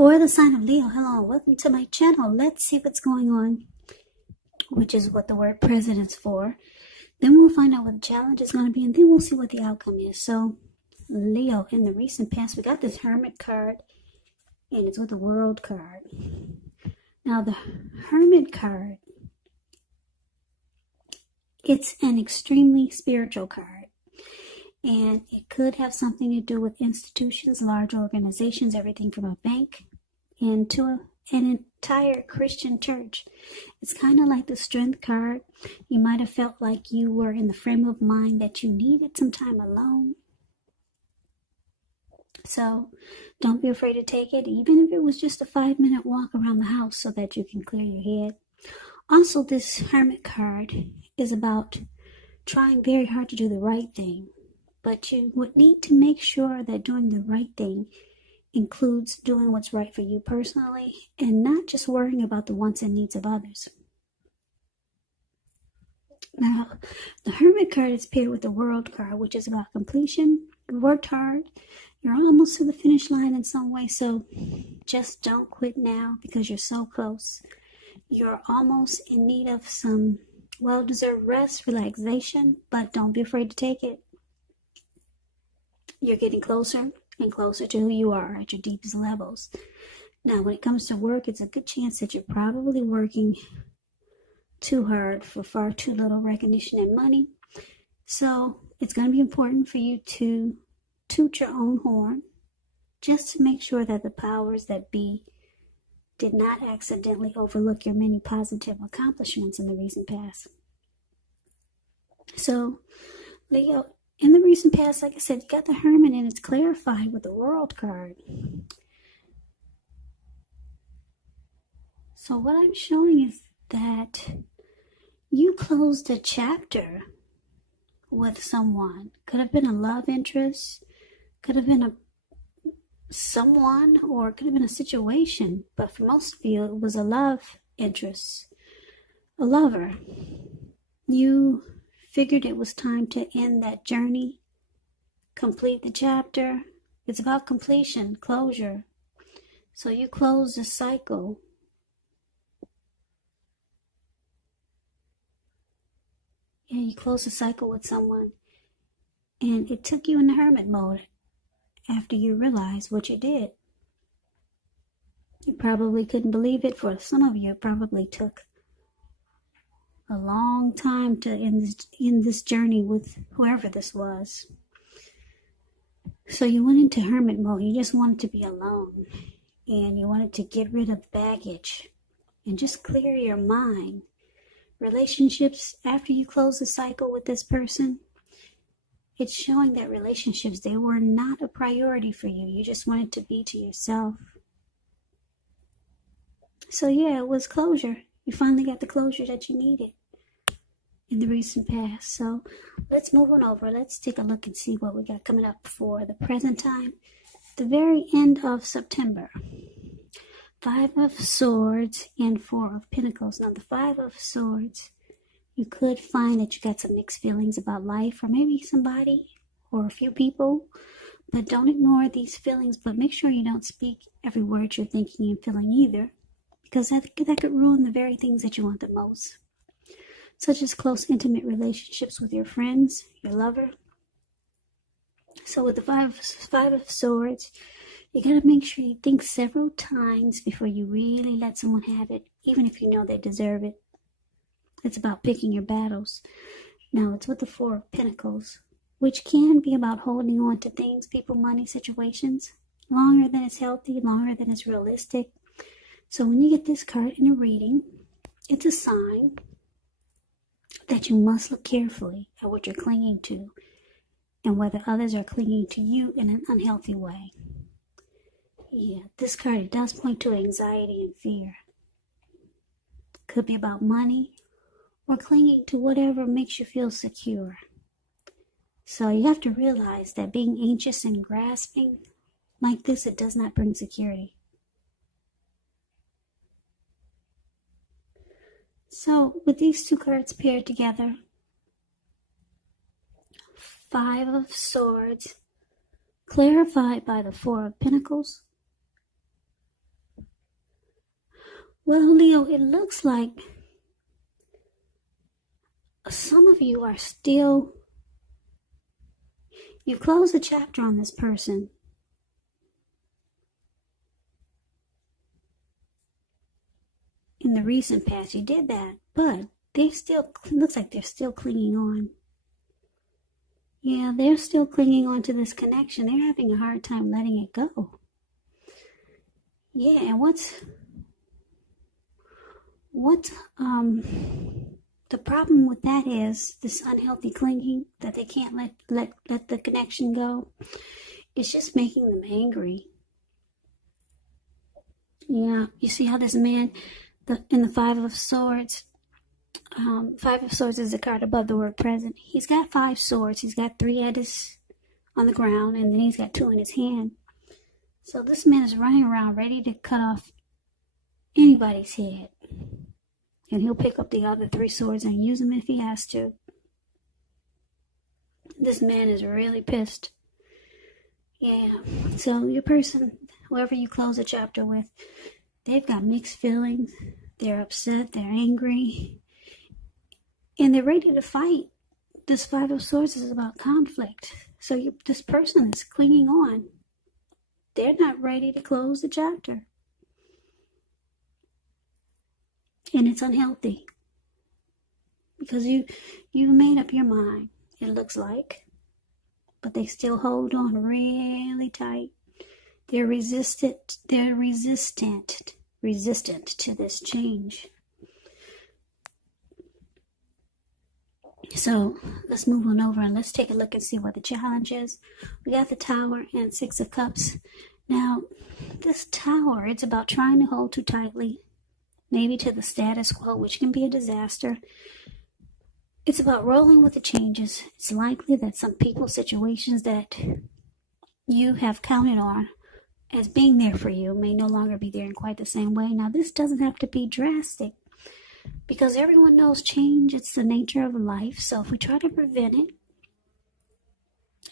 For the sign of Leo, hello, welcome to my channel. Let's see what's going on, which is what the word president's for. Then we'll find out what the challenge is going to be, and then we'll see what the outcome is. So, Leo, in the recent past, we got this Hermit card, and it's with the World card. Now, the Hermit card, it's an extremely spiritual card. And it could have something to do with institutions, large organizations, everything from a bank into an entire Christian church. It's kind of like the Strength card. You might have felt like you were in the frame of mind that you needed some time alone. So don't be afraid to take it, even if it was just a 5-minute walk around the house so that you can clear your head. Also, this Hermit card is about trying very hard to do the right thing. But you would need to make sure that doing the right thing includes doing what's right for you personally and not just worrying about the wants and needs of others. Now, the Hermit card is paired with the World card, which is about completion. You worked hard. You're almost to the finish line in some way, so just don't quit now because you're so close. You're almost in need of some well-deserved rest, relaxation, but don't be afraid to take it. You're getting closer and closer to who you are at your deepest levels. Now, when it comes to work, it's a good chance that you're probably working too hard for far too little recognition and money. So it's going to be important for you to toot your own horn just to make sure that the powers that be did not accidentally overlook your many positive accomplishments in the recent past. So, Leo, in the recent past, like I said, you got the Hermit, and it's clarified with the World card. So what I'm showing is that you closed a chapter with someone. Could have been a love interest, could have been someone, or it could have been a situation. But for most of you, it was a love interest, a lover. You figured it was time to end that journey, complete the chapter. It's about completion, closure. So you closed the cycle. Yeah, you closed the cycle with someone, and it took you in the hermit mode after you realized what you did. You probably couldn't believe it. For some of you, it probably took a long time to end this journey with whoever this was. So you went into hermit mode. You just wanted to be alone, and you wanted to get rid of baggage and just clear your mind. Relationships, after you close the cycle with this person, it's showing that relationships, they were not a priority for you. You just wanted to be to yourself. So yeah, it was closure. You finally got the closure that you needed in the recent past. So let's move on over. Let's take a look and see what we got coming up for the present time. The very end of September. 5 of Swords and 4 of Pentacles. Now the 5 of Swords, you could find that you got some mixed feelings about life, or maybe somebody or a few people. But don't ignore these feelings, but make sure you don't speak every word you're thinking and feeling either, because that could ruin the very things that you want the most, such as close, intimate relationships with your friends, your lover. So with the 5 of Swords, you got to make sure you think several times before you really let someone have it, even if you know they deserve it. It's about picking your battles. Now, it's with the 4 of Pentacles, which can be about holding on to things, people, money, situations, longer than it's healthy, longer than it's realistic. So when you get this card in a reading, it's a sign that you must look carefully at what you're clinging to and whether others are clinging to you in an unhealthy way. Yeah, this card, it does point to anxiety and fear. Could be about money or clinging to whatever makes you feel secure. So you have to realize that being anxious and grasping like this, it does not bring security. So with these two cards paired together, 5 of Swords, clarified by the 4 of Pentacles, Well, Leo, it looks like some of you are still, you closed the chapter on this person. In the recent past, you did that, but they still, looks like they're still clinging on. Yeah, they're still clinging on to this connection. They're having a hard time letting it go. Yeah, and what's the problem with that is this unhealthy clinging that they can't let the connection go. It's just making them angry. Yeah, you see how this man, in the Five of Swords, Five of Swords is the card above the word present. He's got 5 swords. He's got 3 on the ground, and then he's got 2 in his hand. So this man is running around ready to cut off anybody's head. And he'll pick up the other 3 swords and use them if he has to. This man is really pissed. Yeah. So your person, whoever you close a chapter with, they've got mixed feelings. They're upset. They're angry. And they're ready to fight. This 5 of Swords is about conflict. So this person is clinging on. They're not ready to close the chapter. And it's unhealthy. Because you made up your mind, it looks like. But they still hold on really tight. They're resistant to this change. So let's move on over and let's take a look and see what the challenge is. We got the Tower and 6 of Cups. Now, this Tower, it's about trying to hold too tightly, maybe to the status quo, which can be a disaster. It's about rolling with the changes. It's likely that some people, situations that you have counted on as being there for you may no longer be there in quite the same way. Now, this doesn't have to be drastic because everyone knows change. It's the nature of life. So if we try to prevent it,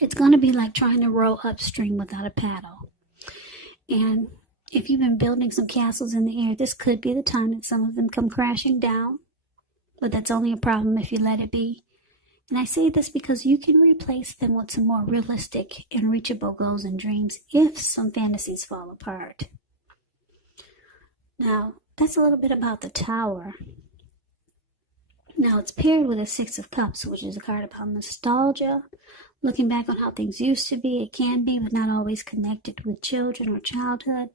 it's going to be like trying to row upstream without a paddle. And if you've been building some castles in the air, this could be the time that some of them come crashing down. But that's only a problem if you let it be. And I say this because you can replace them with some more realistic and reachable goals and dreams if some fantasies fall apart. Now, that's a little bit about the Tower. Now, it's paired with a 6 of Cups, which is a card about nostalgia, looking back on how things used to be. It can be, but not always connected with children or childhood.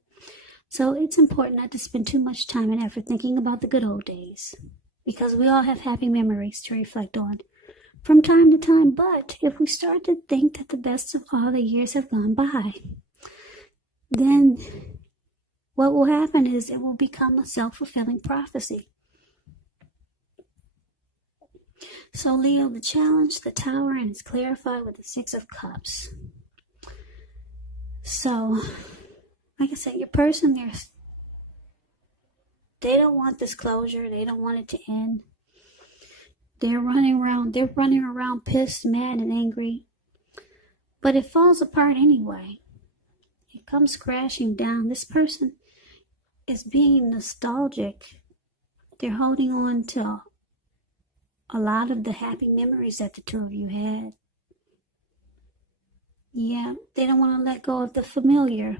So it's important not to spend too much time and effort thinking about the good old days, because we all have happy memories to reflect on from time to time. But if we start to think that the best of all the years have gone by, then what will happen is it will become a self-fulfilling prophecy. So Leo, the challenge, the Tower, and it's clarified with the 6 of Cups. So, like I said, your person, they don't want this closure. They don't want it to end. They're running around pissed, mad, and angry. But it falls apart anyway. It comes crashing down. This person is being nostalgic. They're holding on to a lot of the happy memories that the 2 of you had. Yeah, they don't want to let go of the familiar.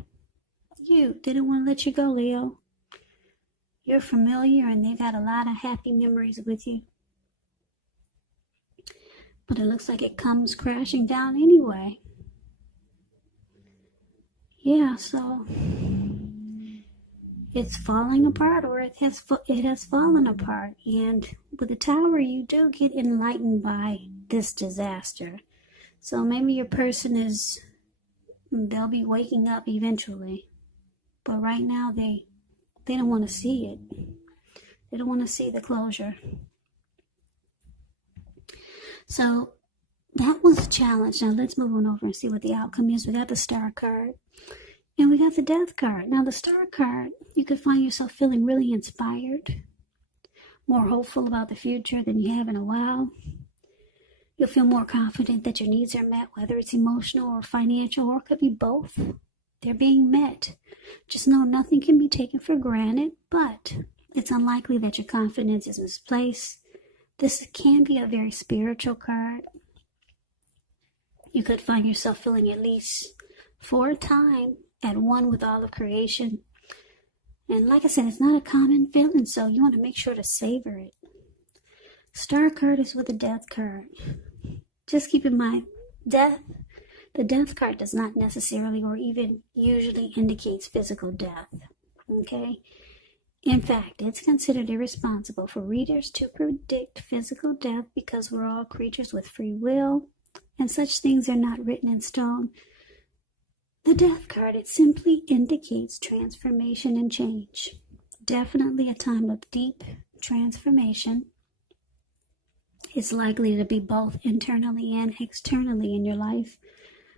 They don't want to let you go, Leo. You're familiar and they've had a lot of happy memories with you. But it looks like it comes crashing down anyway. Yeah, so it's falling apart, or it has fallen apart. And with the Tower, you do get enlightened by this disaster. So maybe your person they'll be waking up eventually. But right now, they don't want to see it. They don't want to see the closure. So that was a challenge. Now let's move on over and see what the outcome is. We got the Star card. And we got the Death card. Now the Star card, you could find yourself feeling really inspired, more hopeful about the future than you have in a while. You'll feel more confident that your needs are met, whether it's emotional or financial, or it could be both. They're being met. Just know nothing can be taken for granted, but It's unlikely that your confidence is misplaced. This can be a very spiritual card. You could find yourself feeling, at least for a time, at one with all of creation. And like I said, it's not a common feeling, so you want to make sure to savor it. Star card is with a death card. Just keep in mind, the death card does not necessarily or even usually indicates physical death. Okay? In fact, it's considered irresponsible for readers to predict physical death because we're all creatures with free will, and such things are not written in stone. The death card, it simply indicates transformation and change. Definitely a time of deep transformation. It's likely to be both internally and externally in your life.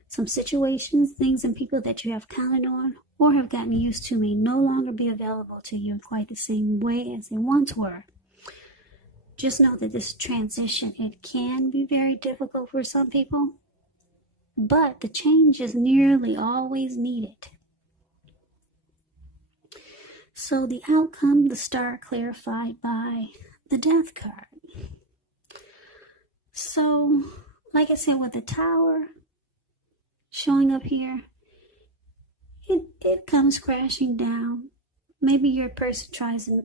Some situations, things, and people that you have counted on or have gotten used to may no longer be available to you in quite the same way as they once were. Just know that this transition, it can be very difficult for some people, but the change is nearly always needed. So the outcome, the star clarified by the death card. So, like I said, with the Tower showing up here, it comes crashing down. Maybe your person tries to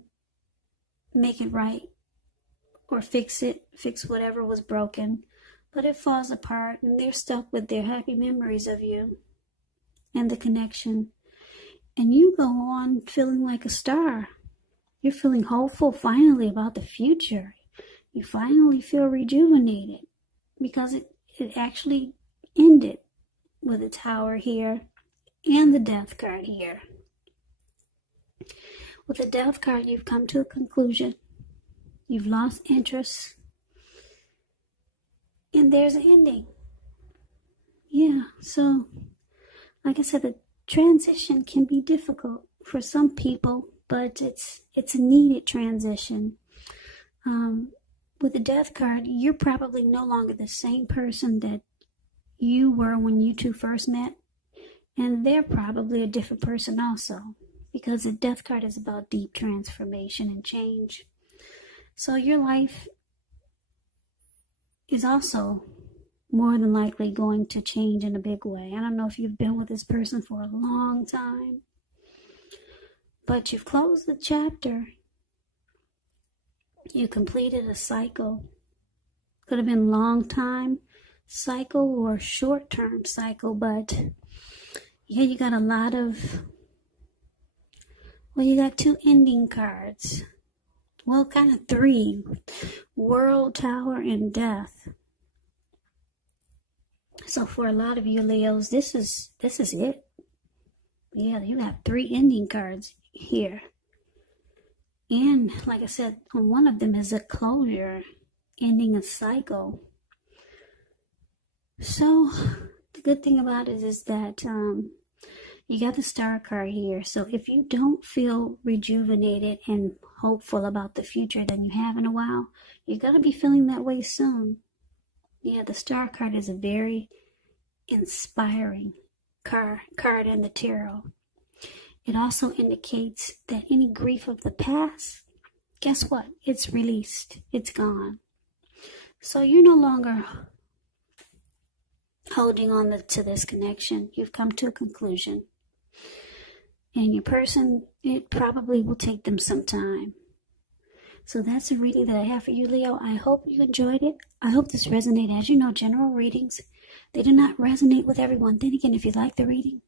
make it right or fix whatever was broken, but it falls apart and they're stuck with their happy memories of you and the connection. And you go on feeling like a star. You're feeling hopeful finally about the future. You finally feel rejuvenated because it actually ended with the Tower here and the Death card here. With the Death card, you've come to a conclusion. You've lost interest. And there's an ending. Yeah, so like I said, the transition can be difficult for some people, but it's a needed transition. With the Death card, you're probably no longer the same person that you were when you two first met, and they're probably a different person also, because the Death card is about deep transformation and change. So your life is also more than likely going to change in a big way. I don't know if you've been with this person for a long time, but you've closed the chapter. You completed a cycle. Could have been long time cycle or short term cycle, but yeah, you got a lot of, well, you got two ending cards. Well, kind of three. World, Tower, and Death. So for a lot of you Leos, this is it. Yeah, you got three ending cards here. And like I said, one of them is a closure, ending a cycle. So the good thing about it is that you got the Star card here. So if you don't feel rejuvenated and hopeful about the future than you have in a while, you're going to be feeling that way soon. Yeah, the Star card is a very inspiring card in the tarot. It also indicates that any grief of the past, guess what? It's released. It's gone. So you're no longer holding on to this connection. You've come to a conclusion. And your person, it probably will take them some time. So that's a reading that I have for you, Leo. I hope you enjoyed it. I hope this resonated. As you know, general readings, they do not resonate with everyone. Then again, if you like the reading,